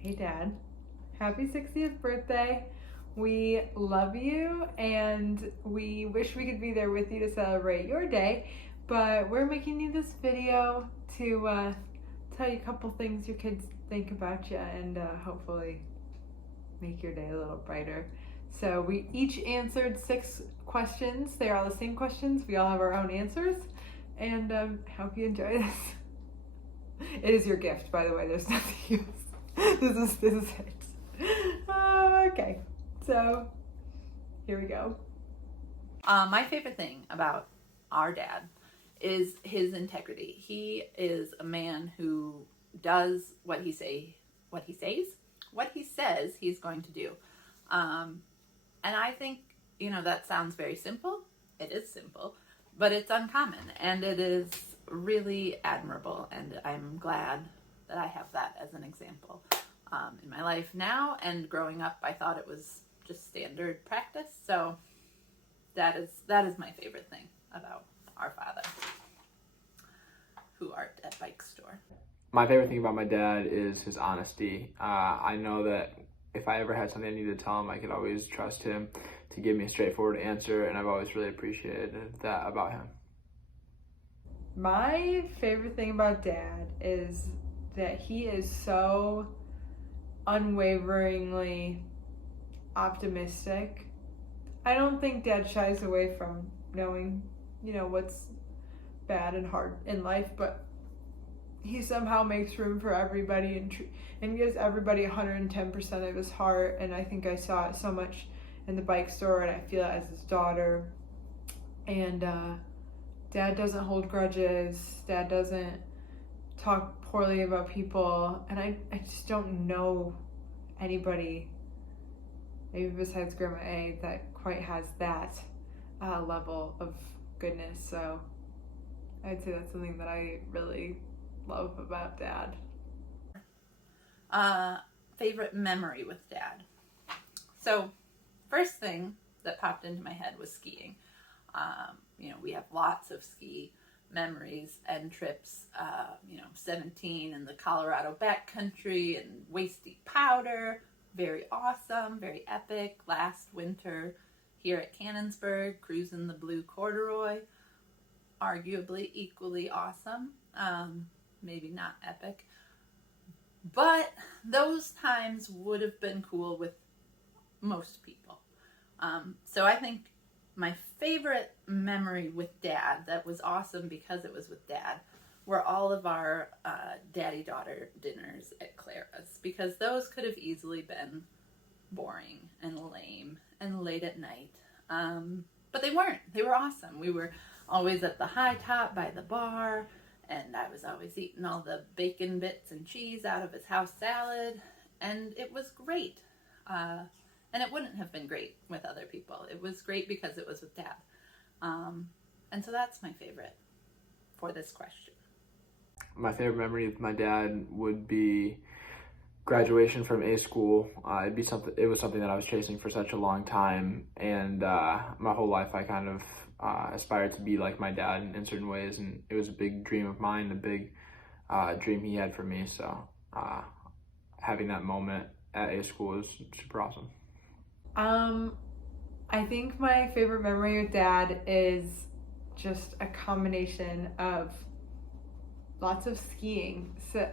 Hey Dad, happy 60th birthday. We love you and we wish we could be there with you to celebrate your day, but we're making you this video to tell you a couple things your kids think about you and hopefully make your day a little brighter. So we each answered 6 questions. They're all the same questions. We all have our own answers, and hope you enjoy this. It is your gift, by the way. There's nothing else. This is it. Okay, so here we go. My favorite thing about our dad is his integrity. He is a man who does what he says he's going to do. And I think, that sounds very simple. It is simple, but it's uncommon and it is really admirable. And I'm glad that I have that as an example in my life now. And growing up, I thought it was just standard practice. So that is my favorite thing about our father, who art at Bike Store. My favorite thing about my dad is his honesty. I know that if I ever had something I needed to tell him, I could always trust him to give me a straightforward answer, and I've always really appreciated that about him. My favorite thing about Dad is that he is so unwaveringly optimistic. I don't think Dad shies away from knowing, what's bad and hard in life, but he somehow makes room for everybody and gives everybody 110% of his heart. And I think I saw it so much in the Bike Store, and I feel it as his daughter. And Dad doesn't hold grudges. Dad doesn't talk poorly about people. And I just don't know anybody, maybe besides Grandma A, that quite has that level of goodness. So I'd say that's something that I really love about Dad. Favorite memory with Dad. So first thing that popped into my head was skiing. We have lots of ski memories and trips, 17 in the Colorado backcountry and waist-deep powder. Very awesome, very epic. Last winter here at Cannonsburg, cruising the blue corduroy. Arguably equally awesome. Maybe not epic. But those times would have been cool with most people. So I think my favorite memory with Dad that was awesome because it was with Dad were all of our daddy-daughter dinners at Clara's, because those could have easily been boring and lame and late at night. But they weren't. They were awesome. We were always at the high top by the bar, and I was always eating all the bacon bits and cheese out of his house salad, and it was great. And it wouldn't have been great with other people. It was great because it was with Dad. And so that's my favorite for this question. My favorite memory with my dad would be graduation from A school. It was something that I was chasing for such a long time, and my whole life I kind of aspired to be like my dad in certain ways, and it was a big dream of mine, a big dream he had for me. So having that moment at A school is super awesome. I think my favorite memory with Dad is just a combination of lots of skiing. So,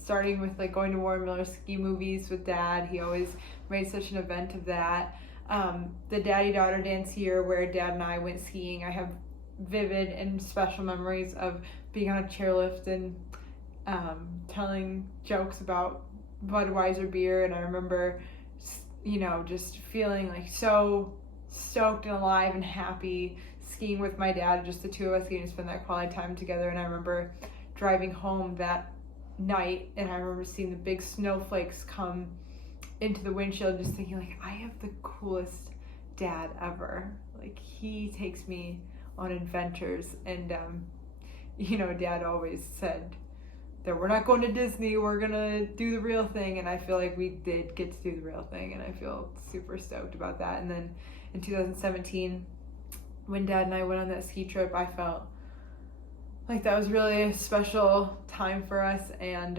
starting with going to Warren Miller ski movies with Dad. He always made such an event of that. The daddy-daughter dance here where Dad and I went skiing. I have vivid and special memories of being on a chairlift and telling jokes about Budweiser beer, and I remember just feeling so stoked and alive and happy skiing with my dad, just the two of us getting to spend that quality time together. And I remember driving home that night, and I remember seeing the big snowflakes come into the windshield, just thinking I have the coolest dad ever. He takes me on adventures, and Dad always said that we're not going to Disney, we're gonna do the real thing, and I feel like we did get to do the real thing, and I feel super stoked about that. And then in 2017, when Dad and I went on that ski trip, I felt like that was really a special time for us, and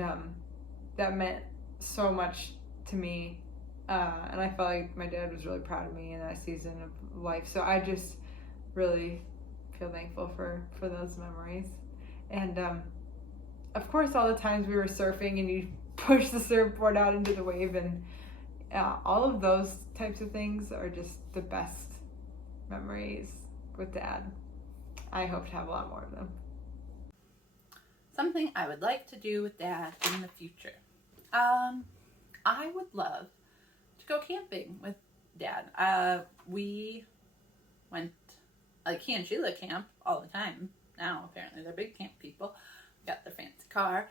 that meant so much to me. And I felt like my dad was really proud of me in that season of life. So I just really feel thankful for those memories. And of course, all the times we were surfing and you push the surfboard out into the wave, and all of those types of things are just the best memories with Dad. I hope to have a lot more of them. Something I would like to do with Dad in the future. I would love to go camping with Dad. We went, like, he and Sheila camp all the time now. Apparently they're big camp people, got their fancy car.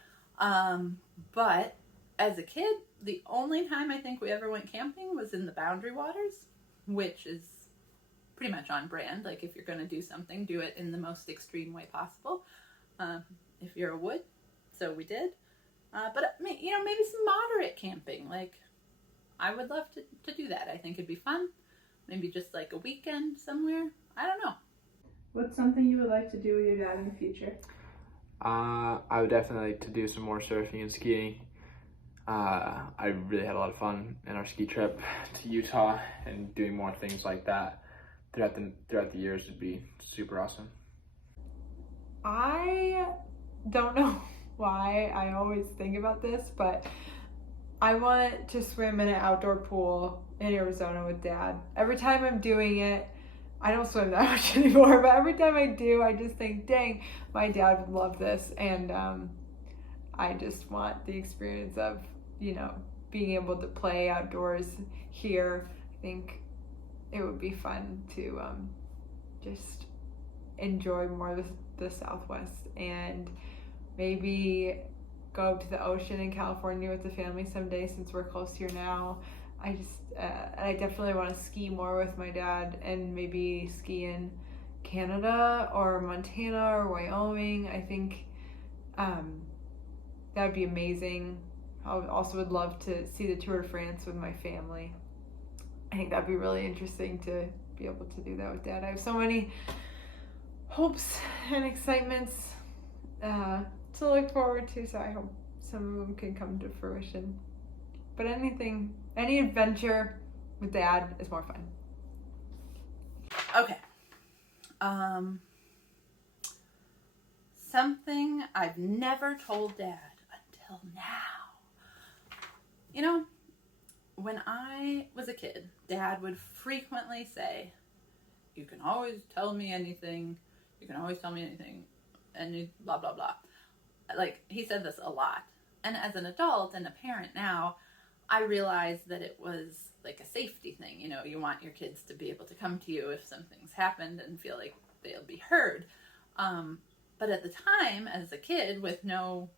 But as a kid, the only time I think we ever went camping was in the Boundary Waters, which is pretty much on brand. Like, if you're going to do something, do it in the most extreme way possible. If you're a wood, so we did. But maybe some moderate camping. Like, I would love to do that. I think it'd be fun. Maybe just like a weekend somewhere. I don't know. What's something you would like to do with your dad in the future? I would definitely like to do some more surfing and skiing. I really had a lot of fun in our ski trip to Utah, and doing more things like that throughout the years would be super awesome. I don't know why I always think about this, but I want to swim in an outdoor pool in Arizona with Dad. Every time I'm doing it, I don't swim that much anymore, but every time I do, I just think, dang, my dad would love this. And I just want the experience of, being able to play outdoors here. I think it would be fun to just enjoy more of the Southwest, and maybe go to the ocean in California with the family someday, since we're close here now. I definitely want to ski more with my dad, and maybe ski in Canada or Montana or Wyoming. I think that would be amazing. I would love to see the Tour de France with my family. I think that'd be really interesting to be able to do that with Dad. I have so many hopes and excitements to look forward to, so I hope some of them can come to fruition. But any adventure with Dad is more fun. Okay. Something I've never told Dad until now. When I was a kid, Dad would frequently say, "You can always tell me anything. You can always tell me anything." And blah, blah, blah. Like, he said this a lot. And as an adult and a parent now, I realized that it was like a safety thing. You want your kids to be able to come to you if something's happened and feel like they'll be heard. But at the time, as a kid with no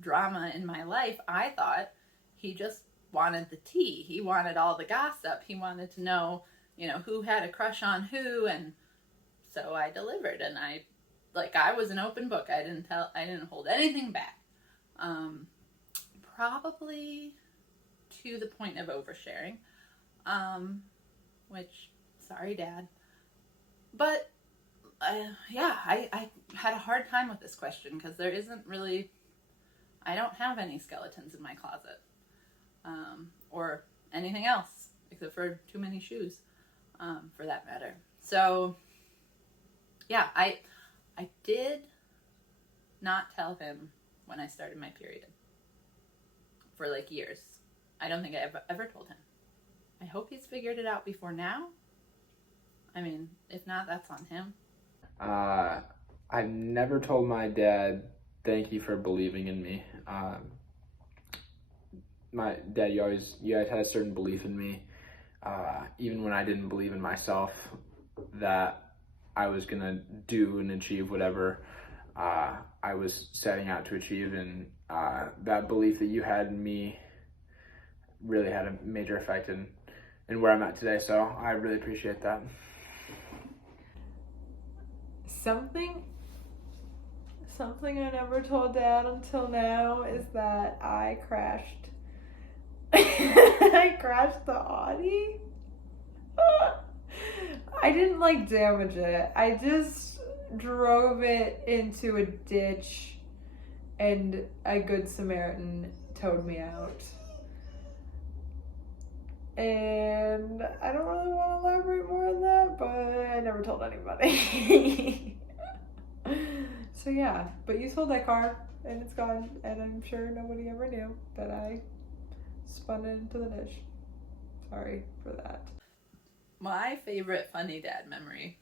drama in my life, I thought he just wanted the tea. He wanted all the gossip. He wanted to know, who had a crush on who. And so I delivered, and I was an open book. I didn't hold anything back. Probably to the point of oversharing, which, sorry, Dad. But I had a hard time with this question, because there isn't really, I don't have any skeletons in my closet, or anything else except for too many shoes, for that matter. So yeah, I did not tell him when I started my period for years. I don't think I ever told him. I hope he's figured it out before now. I mean, if not, that's on him. I've never told my dad, "Thank you for believing in me." My dad, you always had a certain belief in me, even when I didn't believe in myself, that I was gonna do and achieve whatever I was setting out to achieve, and that belief that you had in me really had a major effect in where I'm at today. So I really appreciate that. Something I never told Dad until now is that I crashed. I crashed the Audi. I didn't damage it. I just drove it into a ditch, and a good Samaritan towed me out. And I don't really want to elaborate more on that, but I never told anybody. So yeah, but you sold that car and it's gone, and I'm sure nobody ever knew that I spun it into the dish. Sorry for that. My favorite funny dad memory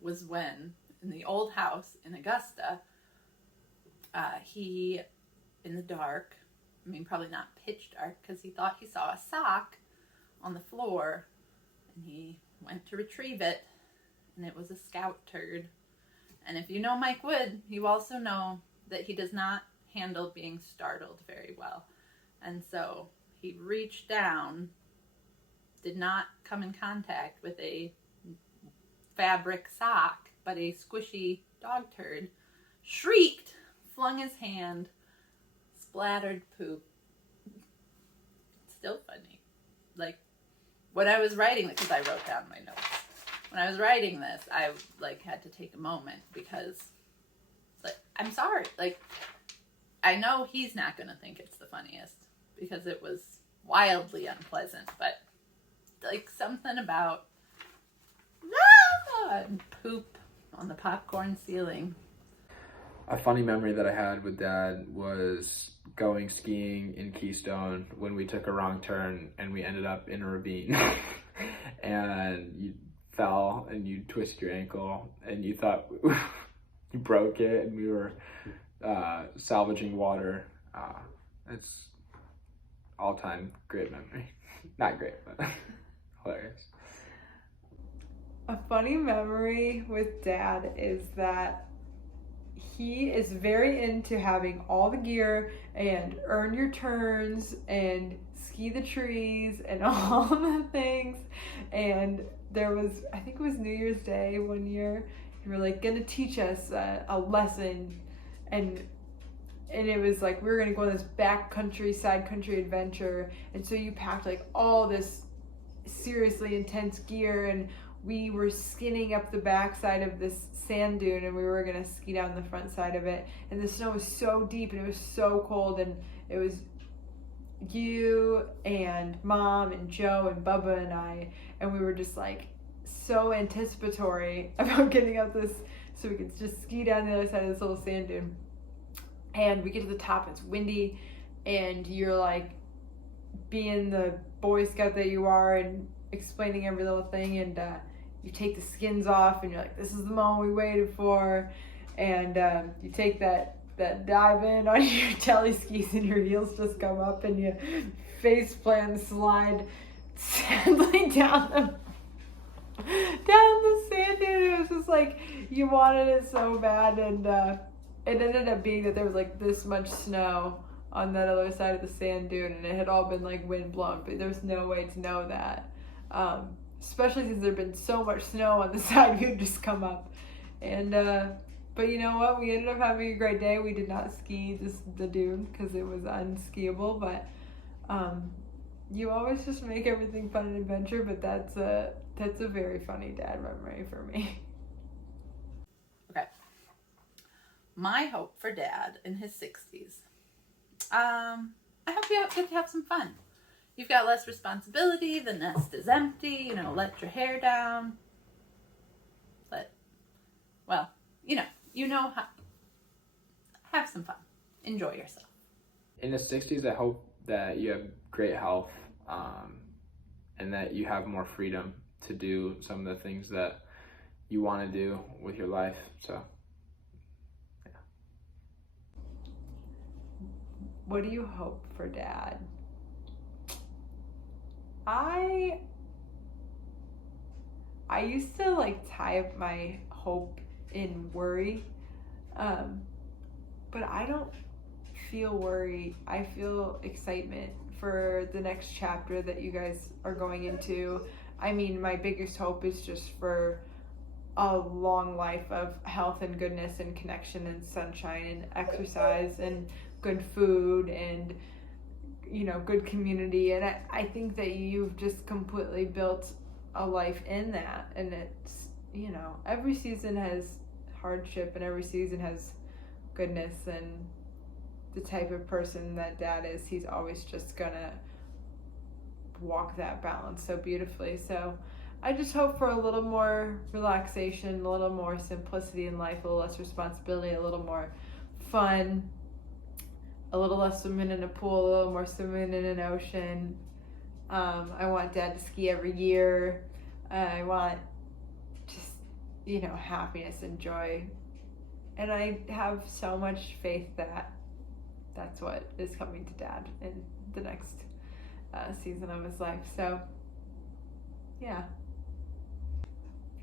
was when, in the old house in Augusta, he, in the dark, I mean, probably not pitch dark, because he thought he saw a sock on the floor, and he went to retrieve it, and it was a Scout turd. And if you know Mike Wood, you also know that he does not handle being startled very well. And so he reached down, did not come in contact with a fabric sock, but a squishy dog turd, shrieked, flung his hand, splattered poop. It's still funny. Like, when I was writing, because I wrote down my notes, when I was writing this, I had to take a moment, because I'm sorry, I know he's not gonna think it's the funniest, because it was wildly unpleasant, but something about and poop on the popcorn ceiling. A funny memory that I had with Dad was going skiing in Keystone when we took a wrong turn and we ended up in a ravine. And you fell and you twisted your ankle and you thought you broke it, and we were salvaging water. It's all-time great memory. Not great, but hilarious. A funny memory with Dad is that he is very into having all the gear and earn your turns and ski the trees and all the things. And there was, I think it was New Year's Day one year, you were gonna teach us a lesson, and it was we were gonna go on this backcountry, side country adventure, and so you packed all this seriously intense gear, and we were skinning up the backside of this sand dune, and we were gonna ski down the front side of it, and the snow was so deep and it was so cold, and it was you and Mom and Joe and Bubba and I, and we were just so anticipatory about getting up this so we could just ski down the other side of this little sand dune. And we get to the top, it's windy, and you're being the Boy Scout that you are and explaining every little thing, and you take the skins off and you're this is the moment we waited for, and you take that dive in on your telly skis and your heels just come up and you face plant slide sadly down the sand dune. It was just you wanted it so bad, and it ended up being that there was this much snow on that other side of the sand dune, and it had all been wind blown, but there's no way to know that, especially since there'd been so much snow on the side you'd just come up. And but you know what, we ended up having a great day. We did not ski the dune because it was unskiable, but you always just make everything fun and adventure. But that's a very funny Dad memory for me. Okay, my hope for Dad in his 60s. I hope you get to have some fun. You've got less responsibility, the nest is empty, let your hair down. Have some fun. Enjoy yourself. In the 60s, I hope that you have great health, and that you have more freedom to do some of the things that you want to do with your life. So, yeah. What do you hope for Dad? I used to tie up my hope in worry, but I don't feel worry. I feel excitement for the next chapter that you guys are going into. I mean, my biggest hope is just for a long life of health and goodness and connection and sunshine and exercise and good food and good community. And I think that you've just completely built a life in that, and it's every season has hardship and every season has goodness and the type of person that Dad is. He's always just gonna walk that balance so beautifully. So I just hope for a little more relaxation, a little more simplicity in life, a little less responsibility, a little more fun, a little less swimming in a pool, a little more swimming in an ocean. I want Dad to ski every year. I want just, happiness and joy. And I have so much faith that that's what is coming to Dad in the next season of his life. So, yeah.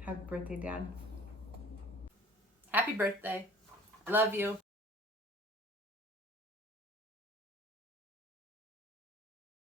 Happy birthday, Dad. Happy birthday. I love you.